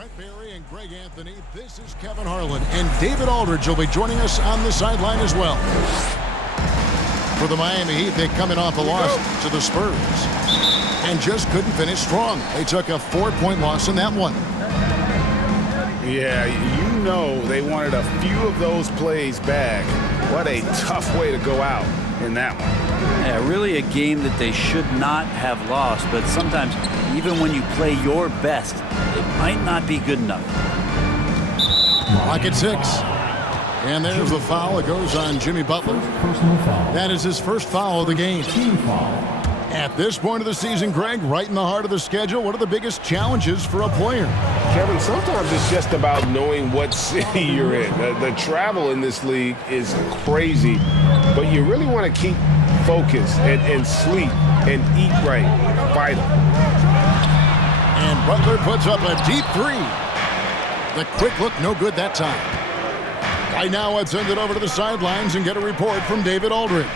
Brent Barry and Greg Anthony. This is Kevin Harlan, and David Aldridge will be joining us on the sideline as well. For the Miami Heat, they're coming off a loss to the Spurs and just couldn't finish strong. They took a 4-point loss in that one. Yeah, you know they wanted a few of those plays back. What a tough way to go out in that one. Yeah, really a game that they should not have lost, but sometimes even when you play your best, it might not be good enough. Clock at 6. And there's the foul. It goes on Jimmy Butler. That is his first foul of the game. At this point of the season, Greg, right in the heart of the schedule, what are the biggest challenges for a player? Kevin, sometimes it's just about knowing what city you're in. The travel in this league is crazy, but you really want to keep focus and sleep and eat right. Vital. And Butler puts up a deep three. The quick look, no good that time. Right now, let's send it over to the sidelines and get a report from David Aldridge.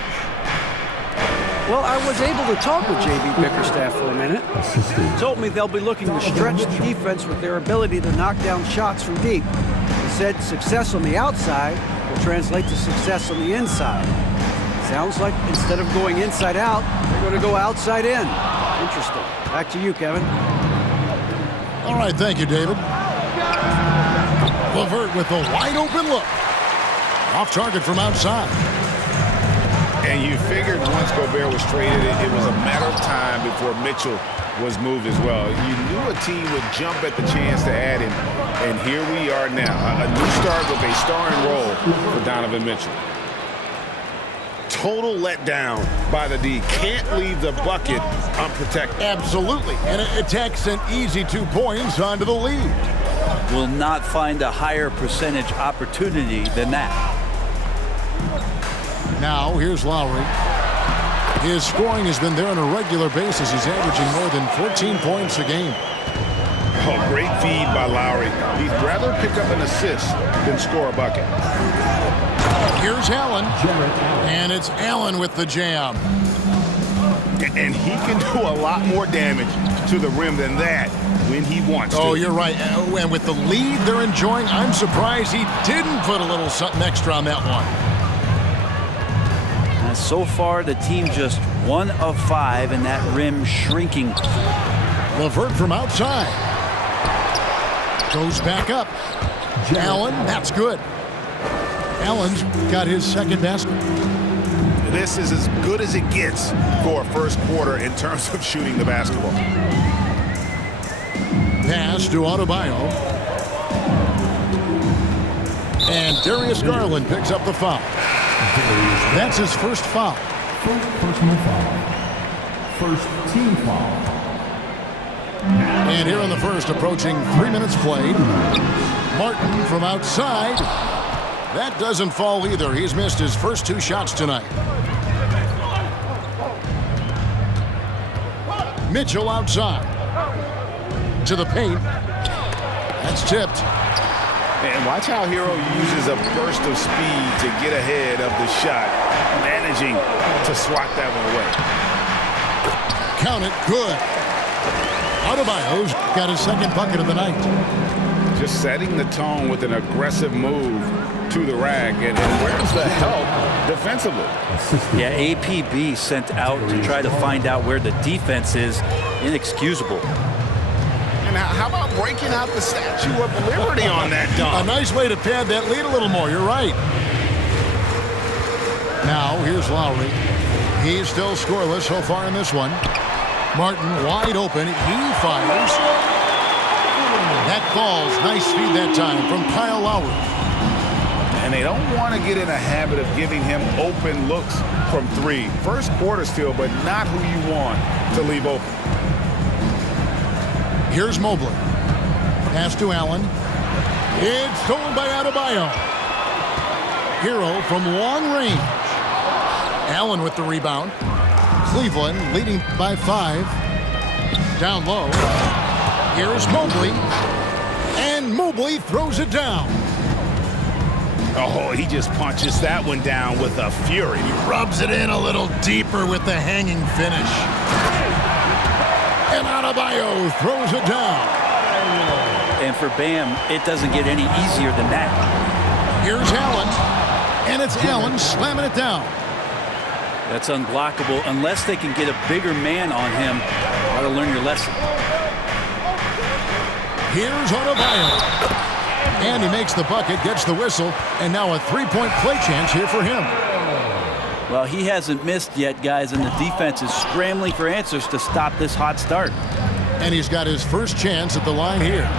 Well, I was able to talk with J.B. Bickerstaff for a minute. He told me they'll be looking to stretch the defense with their ability to knock down shots from deep. He said success on the outside will translate to success on the inside. Sounds like instead of going inside out, they're going to go outside in. Interesting. Back to you, Kevin. All right, thank you, David. LeVert with a wide-open look. Off target from outside. And you figured once Gobert was traded, it was a matter of time before Mitchell was moved as well. You knew a team would jump at the chance to add him, and here we are now. A new start with a starring role for Donovan Mitchell. Total letdown by the D. Can't leave the bucket unprotected. Absolutely. And it takes an easy 2 points onto the lead. Will not find a higher percentage opportunity than that. Now, here's Lowry. His scoring has been there on a regular basis. He's averaging more than 14 points a game. Oh, great feed by Lowry. He'd rather pick up an assist than score a bucket. Here's Allen. And it's Allen with the jam. And he can do a lot more damage to the rim than that when he wants to. Oh, you're right. And with the lead they're enjoying, I'm surprised he didn't put a little something extra on that one. So far, the team just 1 of 5 in that rim shrinking. LeVert from outside. Goes back up. Allen, that's good. Allen's got his second basket. This is as good as it gets for a first quarter in terms of shooting the basketball. Pass to Adebayo. And Darius Garland picks up the foul. That's his first foul. First personal foul. First team foul. And here in the first, approaching 3 minutes played. Martin from outside. That doesn't fall either. He's missed his first 2 shots tonight. Mitchell outside. To the paint. That's tipped. And watch how Hero uses a burst of speed to get ahead of the shot, managing to swat that one away. Count it, good. Adebayo's got his second bucket of the night. Just setting the tone with an aggressive move to the rack. And where's the help defensively? Yeah, APB sent out to try to find out where the defense is. Inexcusable. And how about breaking out the Statue of Liberty on that dunk? A nice way to pad that lead a little more. You're right. Now, here's Lowry. He's still scoreless so far in this one. Martin wide open. He fires. That falls. Nice feed that time from Kyle Lowry. And they don't want to get in a habit of giving him open looks from 3. First quarter still, but not who you want to leave open. Here's Mobley. Pass to Allen. It's stolen by Adebayo. Hero from long range. Allen with the rebound. Cleveland leading by 5. Down low. Here's Mobley. And Mobley throws it down. Oh, he just punches that one down with a fury. He rubs it in a little deeper with the hanging finish. And Adebayo throws it down. And And for Bam, it doesn't get any easier than that. Here's Allen, and it's Allen slamming it down. That's unblockable unless they can get a bigger man on him. Ought to learn your lesson. Here's Adebayo. And he makes the bucket, gets the whistle, and now a three-point play chance here for him. Well, he hasn't missed yet, guys, and the defense is scrambling for answers to stop this hot start. And he's got his first chance at the line here.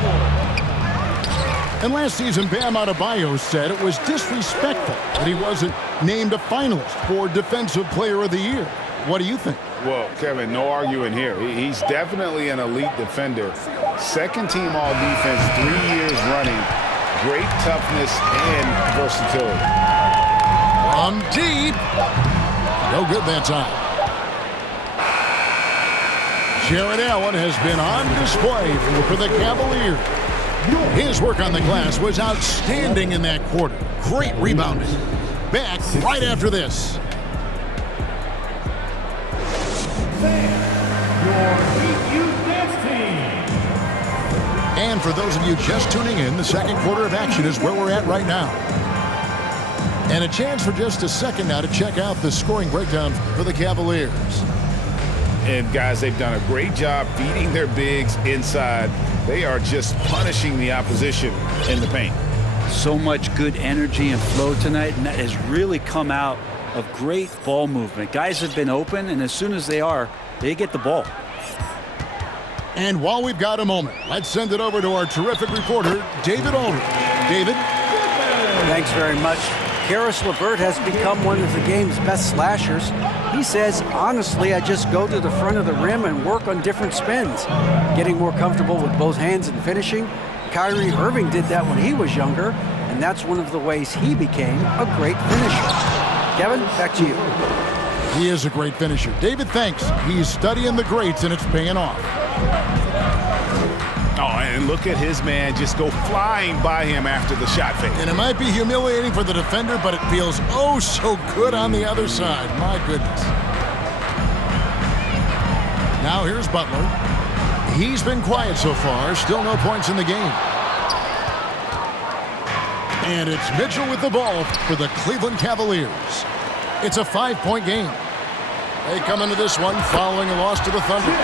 And last season, Bam Adebayo said it was disrespectful that he wasn't named a finalist for Defensive Player of the Year. What do you think? Well, Kevin, no arguing here. He's definitely an elite defender. Second team all-defense 3 years running. Great toughness and versatility. From deep. No good that time. Jared Allen has been on display for the Cavaliers. His work on the glass was outstanding in that quarter. Great rebounding. Back right after this. And for those of you just tuning in, the second quarter of action is where we're at right now. And a chance for just a second now to check out the scoring breakdown for the Cavaliers. And guys, they've done a great job feeding their bigs inside. They are just punishing the opposition in the paint. So much good energy and flow tonight, and that has really come out of great ball movement. Guys have been open, and as soon as they are, they get the ball. And while we've got a moment, let's send it over to our terrific reporter, David Aldridge. David? Thanks very much. Karis LeVert has become one of the game's best slashers. He says, honestly, I just go to the front of the rim and work on different spins. Getting more comfortable with both hands and finishing. Kyrie Irving did that when he was younger, and that's one of the ways he became a great finisher. Kevin, back to you. He is a great finisher. David, thanks. He's studying the greats, and it's paying off. Oh, and look at his man just go flying by him after the shot fake. And it might be humiliating for the defender, but it feels oh so good on the other side. My goodness. Now here's Butler. He's been quiet so far. Still no points in the game. And it's Mitchell with the ball for the Cleveland Cavaliers. It's a 5-point game. They come into this one following a loss to the Thunder.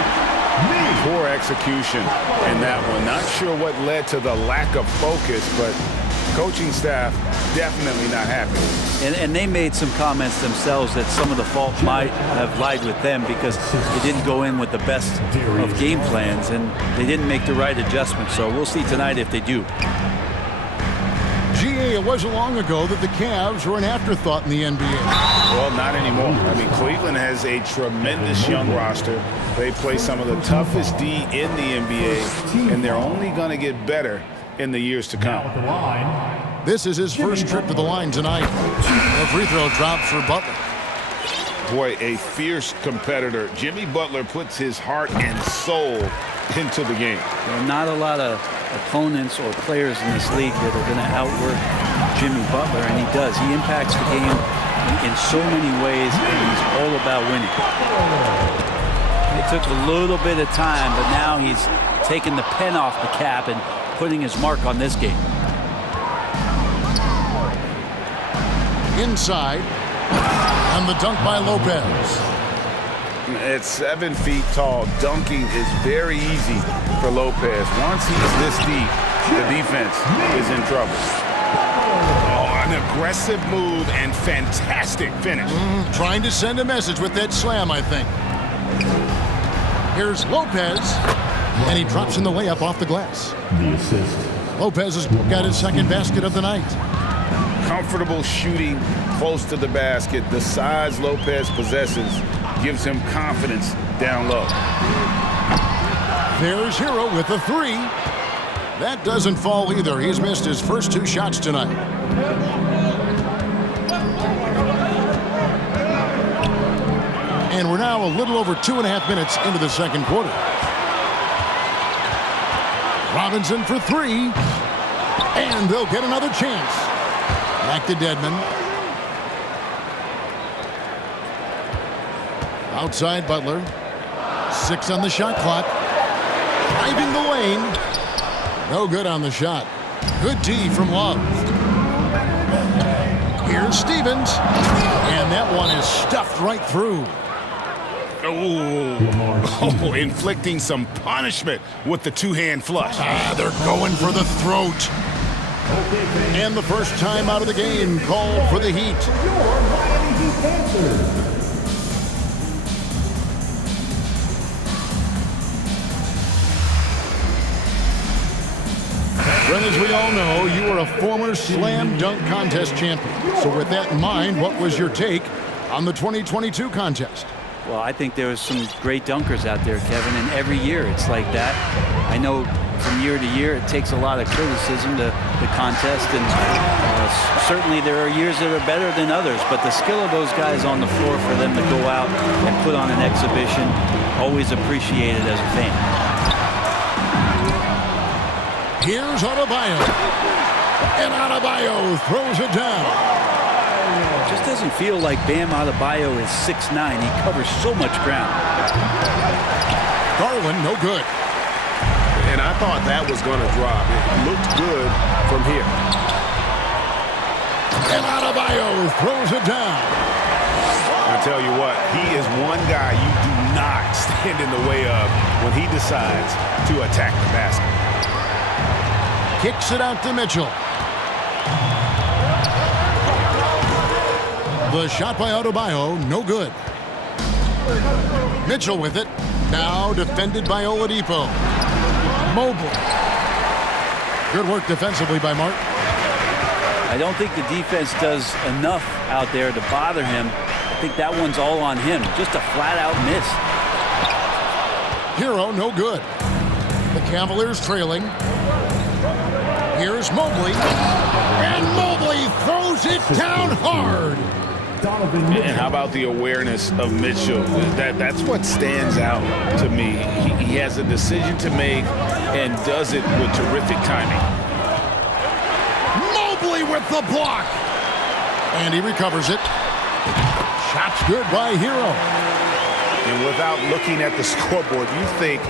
Poor execution in that one. Not sure what led to the lack of focus, but coaching staff definitely not happy. And they made some comments themselves that some of the fault might have lied with them because they didn't go in with the best of game plans and they didn't make the right adjustments. So we'll see tonight if they do. GA, it wasn't long ago that the Cavs were an afterthought in the NBA. Well, not anymore. I mean, Cleveland has a tremendous young roster. They play some of the toughest D in the NBA, and they're only going to get better in the years to come. This is his first trip to the line tonight. A free throw drops for Butler. Boy, a fierce competitor. Jimmy Butler puts his heart and soul into the game. There are not a lot of opponents or players in this league that are going to outwork Jimmy Butler, and he does. He impacts the game in so many ways, and he's all about winning. It took a little bit of time, but now he's taking the pen off the cap and putting his mark on this game. Inside, and the dunk by Lopez. At 7 feet tall, dunking is very easy for Lopez. Once he's this deep, the defense is in trouble. Oh, an aggressive move and fantastic finish. Trying to send a message with that slam, I think. Here's Lopez, and he drops in the layup off the glass. The assist. Lopez has got his second basket of the night. Comfortable shooting close to the basket. The size Lopez possesses gives him confidence down low. There's Hero with a three. That doesn't fall either. He's missed his first 2 shots tonight. And we're now a little over 2.5 minutes into the second quarter. Robinson for 3. And they'll get another chance. Back to Dedmon. Outside Butler. 6 on the shot clock. Driving the lane. No good on the shot. Good D from Love. Here's Stevens. And that one is stuffed right through. Oh, inflicting some punishment with the two-hand flush. They're going for the throat. And the first time out of the game called for the Heat. Well, as we all know, you are a former slam dunk contest champion. So with that in mind, what was your take on the 2022 contest? Well, I think there was some great dunkers out there, Kevin, and every year it's like that. I know from year to year it takes a lot of criticism to the contest, and certainly there are years that are better than others, but the skill of those guys on the floor for them to go out and put on an exhibition, always appreciated as a fan. Here's Adebayo. And Adebayo throws it down. Just doesn't feel like Bam Adebayo is 6'9". He covers so much ground. Garland, no good. And I thought that was going to drop. It looked good from here. And Adebayo throws it down. I tell you what, he is one guy you do not stand in the way of when he decides to attack the basket. Kicks it out to Mitchell. The shot by Adebayo, no good. Mitchell with it. Now defended by Oladipo. Mobley. Good work defensively by Martin. I don't think the defense does enough out there to bother him. I think that one's all on him. Just a flat-out miss. Hero, no good. The Cavaliers trailing. Here's Mobley. And Mobley throws it down hard. And how about the awareness of Mitchell? That's what stands out to me. He has a decision to make and does it with terrific timing. Mobley with the block. And he recovers it. Shot's good by Hero. And without looking at the scoreboard, you think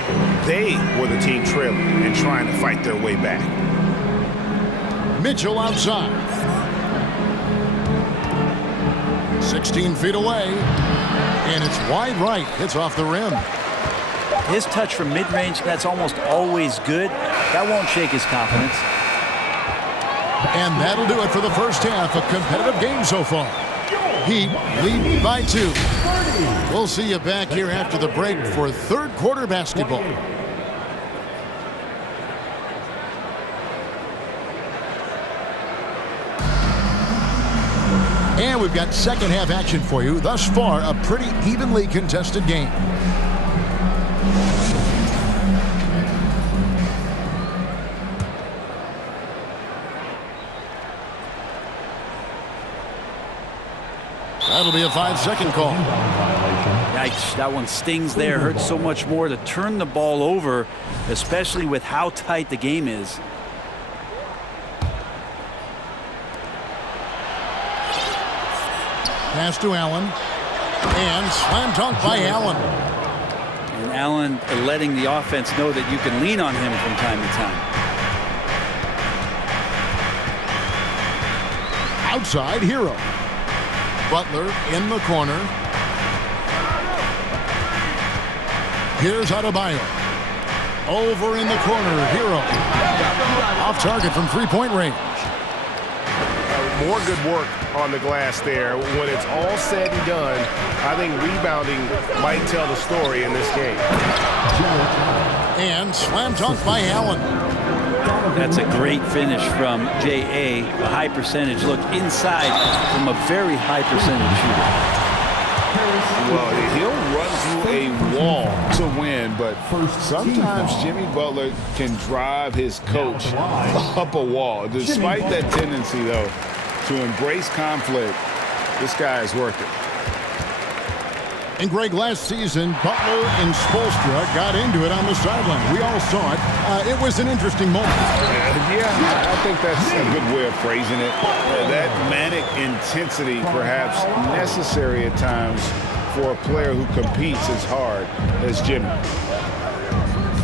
they were the team trailing and trying to fight their way back. Mitchell outside. 16 feet away. And it's wide right. It's off the rim. His touch from mid-range, that's almost always good. That won't shake his confidence. And that'll do it for the first half. A competitive game so far. Heat lead by 2. We'll see you back here after the break for third quarter basketball. And we've got second half action for you. Thus far, a pretty evenly contested game. That'll be a 5-second call. Yikes, that one stings there. Hurts so much more to turn the ball over, especially with how tight the game is. Pass to Allen. And slam dunk by Allen. And Allen letting the offense know that you can lean on him from time to time. Outside, Hero. Butler in the corner. Here's Adebayo. Over in the corner, Hero. Off target from three-point range. More good work on the glass there. When it's all said and done, I think rebounding might tell the story in this game. And slam dunk by Allen. That's a great finish from J.A. A high percentage look inside from a very high percentage shooter. Well, he'll run through a wall to win, but sometimes Jimmy Butler can drive his coach up a wall. Despite that tendency, though, to embrace conflict, this guy is worth it. And Greg, last season, Butler and Spoelstra got into it on the sideline. We all saw it. It was an interesting moment. Yeah, I think that's a good way of phrasing it. That manic intensity, perhaps necessary at times for a player who competes as hard as Jimmy.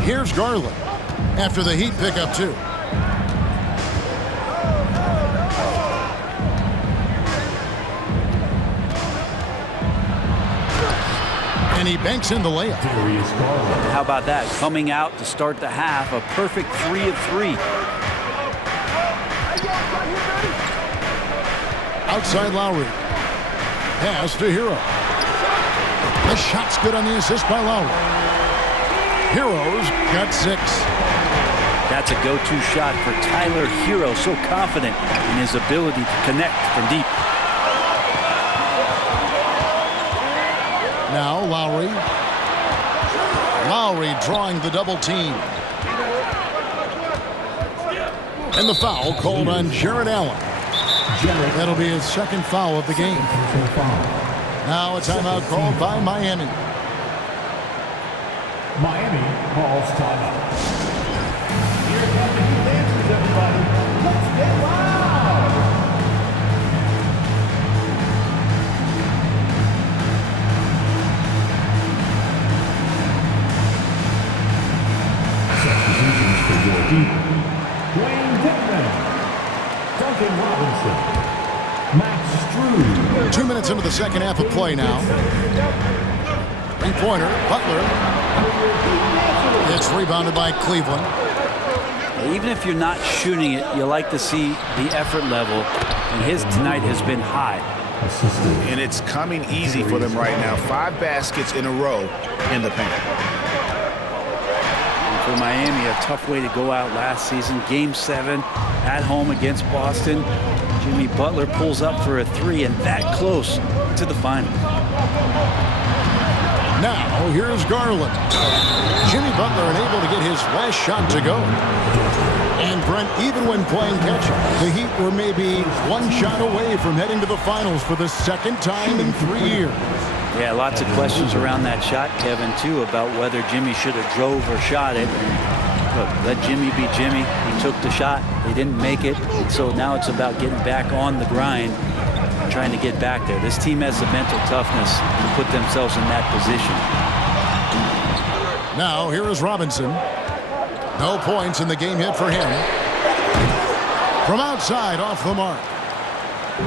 Here's Garland. after the Heat pick up 2. And he banks in the layup. Darius Garland. How about that? Coming out to start the half, a perfect 3 of 3. Outside Lowry. Pass to Hero. The shot's good on the assist by Lowry. Hero's got 6. That's a go-to shot for Tyler Hero, so confident in his ability to connect from deep. Now Lowry. Lowry drawing the double team. And the foul called on Jarrett Allen. That'll be his second foul of the game. Now a timeout called by Miami. Miami calls timeout. Here come the Heat dancers, everybody. Let's get loud. Substitutions for your Heat. Dwayne Dedmon. Duncan Robinson. Max Strus. 2 minutes into the second half of play now. Three-pointer, Butler. It's rebounded by Cleveland. Even if you're not shooting it, you like to see the effort level, and his tonight has been high. And it's coming easy for them right now. 5 baskets in a row in the paint. And for Miami, a tough way to go out last season. Game 7 at home against Boston. Jimmy Butler pulls up for a 3 and that close to the final. Now here's Garland. Jimmy Butler unable to get his last shot to go. And Brent, even when playing catch-up, the Heat were maybe 1 shot away from heading to the finals for the second time in 3 years. Yeah, lots of questions around that shot, Kevin, too, about whether Jimmy should have drove or shot it. Look, let Jimmy be Jimmy. He took the shot. They didn't make it. So now it's about getting back on the grind, trying to get back there. This team has the mental toughness to put themselves in that position. Now here is Robinson. No points in the game hit for him. From outside, off the mark.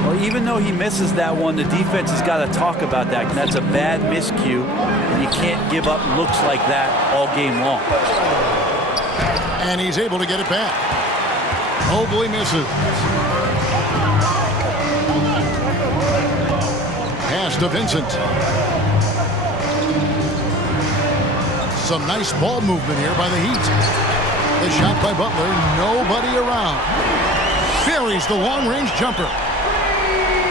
Well, even though he misses that one, the defense has got to talk about that. That's a bad miscue, and you can't give up looks like that all game long. And he's able to get it back. Mobley misses. Pass to Vincent. Some nice ball movement here by the Heat. The shot by Butler, nobody around. Buries the long-range jumper.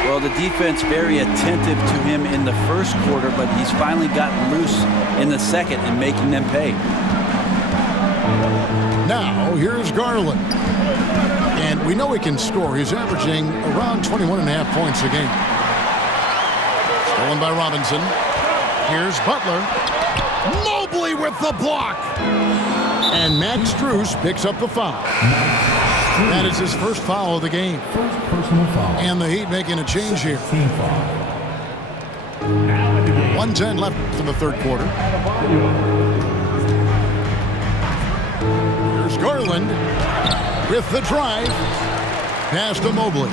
Well, the defense very attentive to him in the first quarter, but he's finally gotten loose in the second and making them pay. Now, here's Garland. And we know he can score. He's averaging around 21.5 points a game. Stolen by Robinson. Here's Butler. Mobley with the block. And Max Strus picks up the foul. That is his first foul of the game. First personal foul. And the Heat making a change here. Team foul. Now in the game. 1:10 left in the third quarter. Here's Garland with the drive. Pass to Mobley.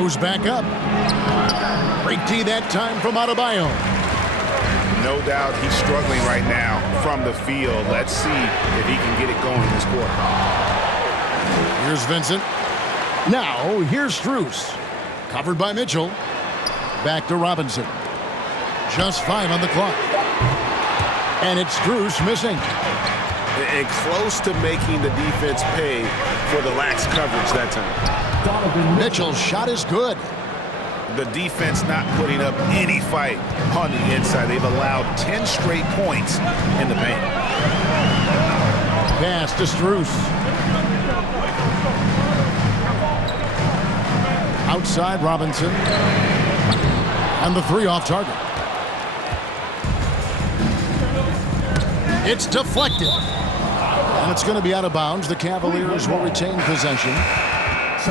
Moves back up. Break D that time from Adebayo. No doubt he's struggling right now from the field. Let's see if he can get it going this quarter. Here's Vincent. Now, here's Strus. Covered by Mitchell. Back to Robinson. Just 5 on the clock. And it's Strus missing. And close to making the defense pay for the lax coverage that time. Donovan Mitchell's shot is good. The defense not putting up any fight on the inside. They've allowed 10 straight points in the paint. Pass to Strus. Outside Robinson. And the 3 off target. It's deflected. And it's going to be out of bounds. The Cavaliers will retain possession.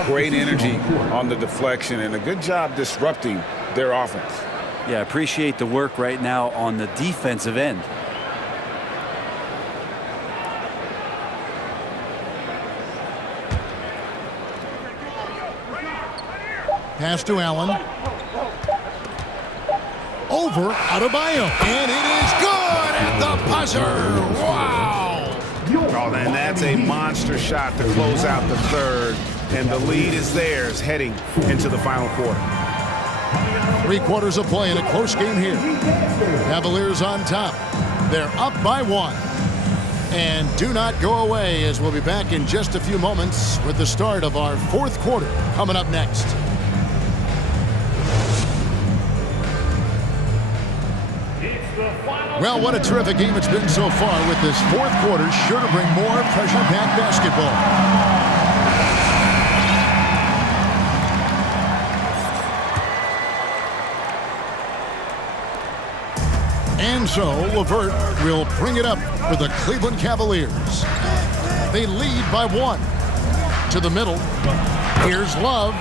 Great energy on the deflection and a good job disrupting their offense. Yeah, appreciate the work right now on the defensive end. Pass to Allen. Over Adebayo. And it is good at the buzzer. Wow. Oh, and that's a monster shot to close out the third. And the lead is theirs heading into the final quarter. 3 quarters of play in a close game here. Cavaliers on top. They're up by 1. And do not go away, as we'll be back in just a few moments with the start of our 4th quarter coming up next. Well, what a terrific game it's been so far, with this 4th quarter sure to bring more pressure-packed basketball. And so LeVert will bring it up for the Cleveland Cavaliers. They lead by 1. To the middle. Here's Love.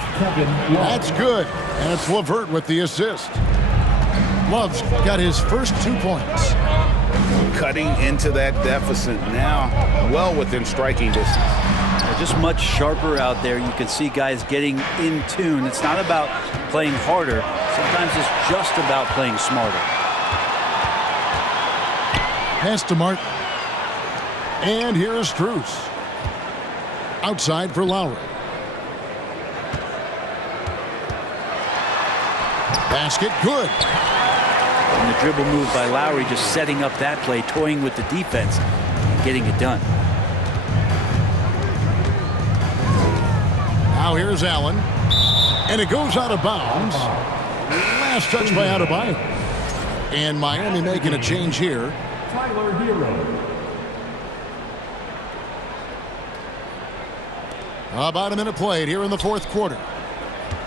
That's good. And it's LeVert with the assist. Love's got his first 2 points. Cutting into that deficit now, well within striking distance. Just much sharper out there. You can see guys getting in tune. It's not about playing harder. Sometimes it's just about playing smarter. Pass to Martin. And here is Strus. Outside for Lowry. Basket good. And the dribble move by Lowry, just setting up that play, toying with the defense, and getting it done. Now here's Allen. And it goes out of bounds. Last touch by Adebayo. And Miami making a change here. Tyler Hero. About a minute played here in the 4th quarter.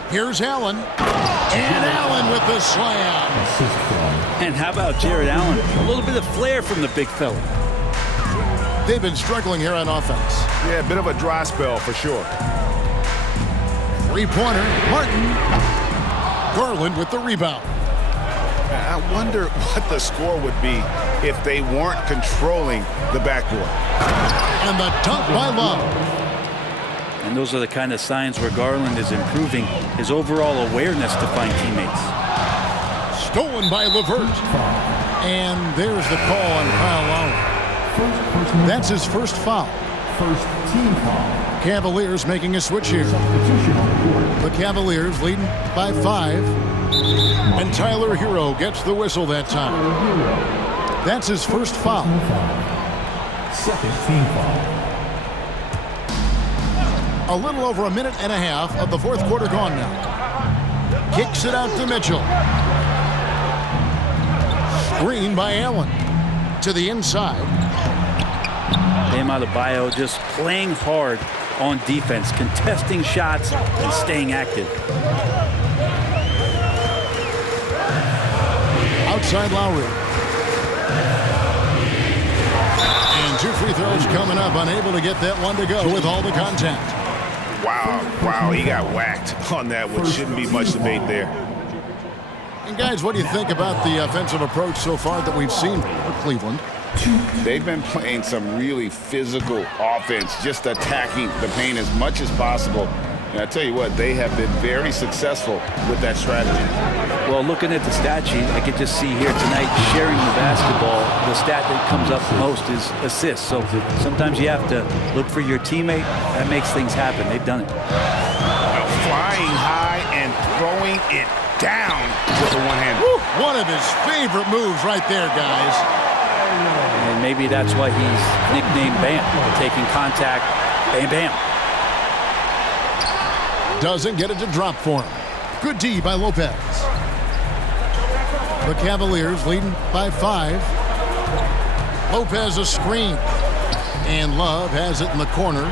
Here's Allen. And Allen with the slam. And how about Jared Allen? A little bit of flair from the big fella. They've been struggling here on offense. Yeah, a bit of a dry spell for sure. 3-pointer, Martin. Garland with the rebound. I wonder what the score would be if they weren't controlling the backboard. And the dunk by Love. And those are the kind of signs where Garland is improving his overall awareness to find teammates. Stolen by LeVert. And there's the call on Kyle Lowry. That's his first foul. First team foul. Cavaliers making a switch here. The Cavaliers leading by 5. And Tyler Hero gets the whistle that time. That's his first foul. Second team foul. A little over a minute and a half of the 4th quarter gone now. Kicks it out to Mitchell. Screen by Allen. To the inside. Bam Adebayo just playing hard on defense, contesting shots and staying active. Outside Lowry. And 2 free throws coming up. Unable to get that one to go with all the contact. Wow, he got whacked on that one. Shouldn't be much debate there. And guys, what do you think about the offensive approach so far that we've seen for Cleveland? They've been playing some really physical offense, just attacking the paint as much as possible. And I tell you what, they have been very successful with that strategy. Well, looking at the stat sheet, I could just see here tonight sharing the basketball. The stat that comes up most is assists. So sometimes you have to look for your teammate. That makes things happen. They've done it. Flying high and throwing it down with the one hand. One of his favorite moves right there, guys. And maybe that's why he's nicknamed Bam, taking contact, bam, bam. Doesn't get it to drop for him. Good D by Lopez. The Cavaliers leading by 5. Lopez a screen. And Love has it in the corner.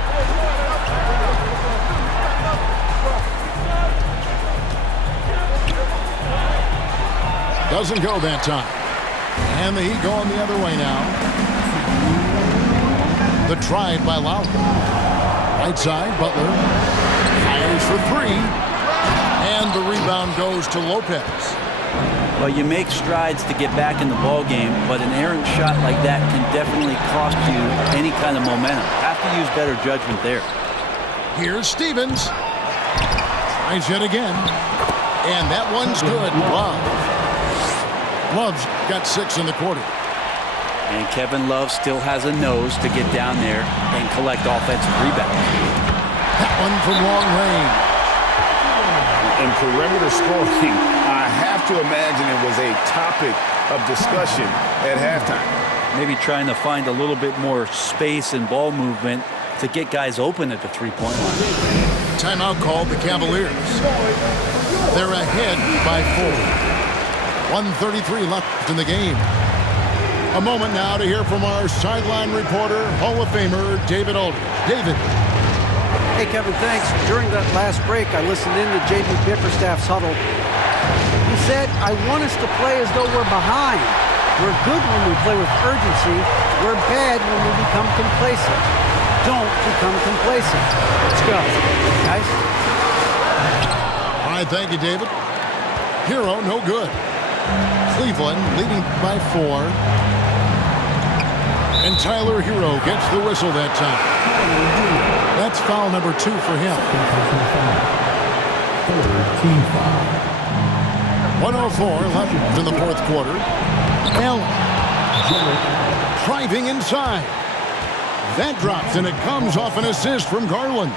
Doesn't go that time. And the Heat going the other way now. The drive by Lowry. Right side, Butler. Fires for 3. And the rebound goes to Lopez. Well, you make strides to get back in the ball game, but an errant shot like that can definitely cost you any kind of momentum. Have to use better judgment there. Here's Stevens. Tries it again. And that one's good. Love. Love's got 6 in the quarter. And Kevin Love still has a nose to get down there and collect offensive rebounds. That one from long range. And perimeter scoring, I have to imagine it was a topic of discussion at halftime. Maybe trying to find a little bit more space and ball movement to get guys open at the three-point line. Timeout called the Cavaliers. They're ahead by 4. 1:33 left in the game. A moment now to hear from our sideline reporter, Hall of Famer David Aldridge. David. Hey, Kevin, thanks. During that last break, I listened in to J.B. Bickerstaff's huddle. He said, I want us to play as though we're behind. We're good when we play with urgency. We're bad when we become complacent. Don't become complacent. Let's go, guys. All right, thank you, David. Hero, no good. Cleveland leading by 4. And Tyler Hero gets the whistle that time. That's foul number 2 for him. 1:04 left in the fourth quarter. Allen driving inside. That drops, and it comes off an assist from Garland.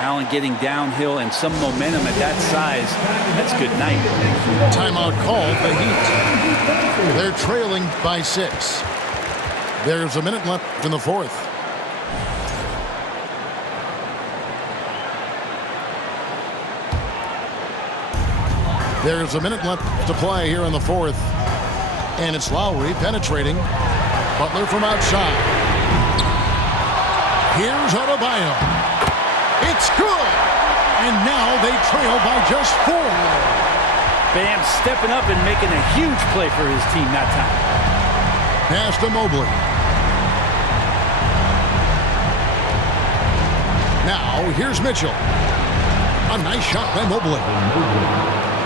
Allen getting downhill and some momentum at that size. That's good night. Timeout called the Heat. They're trailing by 6. There's a minute left in the fourth. There's a minute left to play here in the fourth. And it's Lowry penetrating. Butler from outside. Here's Adebayo. It's good! And now they trail by just 4. Bam stepping up and making a huge play for his team that time. Pass to Mobley. Now, here's Mitchell. A nice shot by Mobley.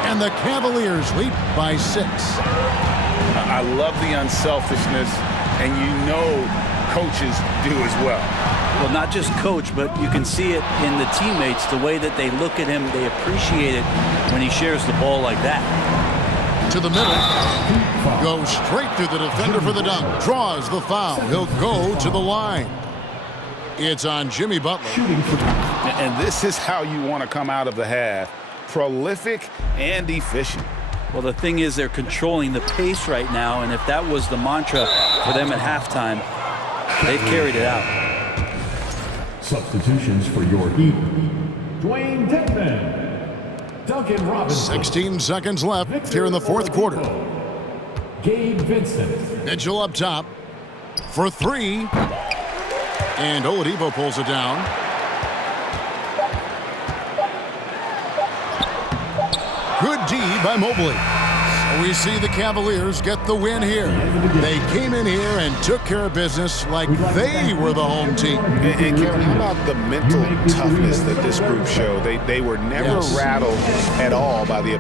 And the Cavaliers lead by 6. I love the unselfishness, and you know coaches do as well. Well, not just coach, but you can see it in the teammates, the way that they look at him. They appreciate it when he shares the ball like that. To the middle. Goes straight through the defender for the dunk. Draws the foul. He'll go to the line. It's on Jimmy Butler. And this is how you want to come out of the half. Prolific and efficient. Well, the thing is they're controlling the pace right now, and if that was the mantra for them at halftime, they've carried it out. Substitutions for your Heat. Dwayne Dedmon. Duncan Robinson. 16 seconds left here in the fourth quarter. Gabe Vincent. Mitchell up top for 3. And Oladipo pulls it down. Good D by Mobley. So we see the Cavaliers get the win here. They came in here and took care of business like they were the home team. And Kevin, how about the mental toughness that this group showed? They were never rattled at all by the